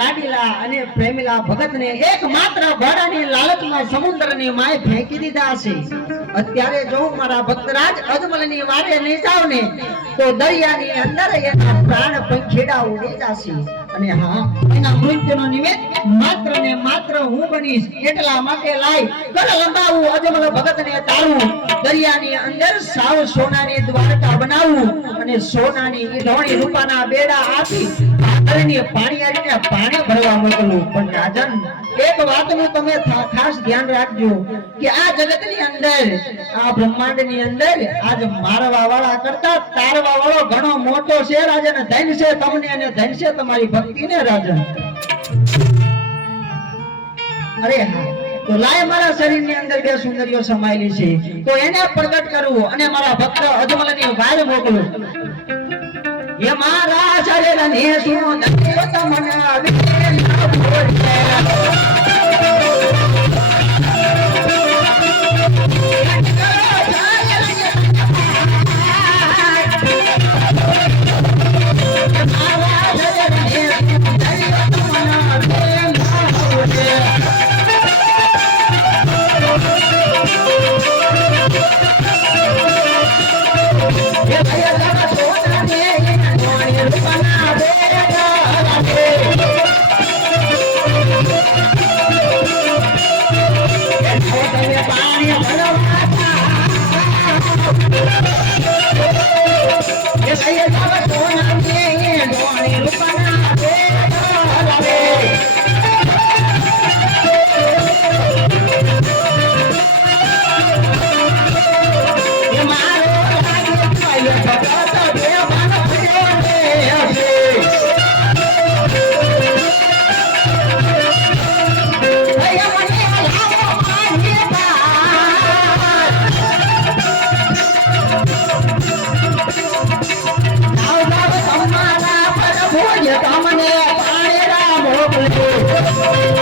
લાડીલા અને પ્રેમીલા ભગતને એકમાત્ર ભાડાની લાલચમાં સમુદ્રની માય ફેંકી દીધા છે અત્યારે જો મારા ભક્તરાજ અજમલની વારે લઈ જાવ ને તો દરિયાની અંદર એના પ્રાણ પંખેડા ઉડી જશે. અને હા, એના મૃત્યુનો નિમિત્ત માત્ર ને માત્ર હું બનીશ. એટલા માટે લાય ગળ લંબાવું, અજમલ ભગતને તારું દરિયાની અંદર સાવ સોનાની દ્વારકા બનાવું અને સોનાની ઈંધોણી રૂપાના બેડા આપી પાણીની પાણી ને પાણી રાજન તમારી અરે તો લાય મારા શરીરની અંદર બે સુંદરીઓ સમાયેલી છે. તો એને પ્રગટ કરવું અને મારા ભક્ત અજમલની વાર મોકલું. એ મારા શરીરની સુંદરીઓ તમને પાણેરા મોકલે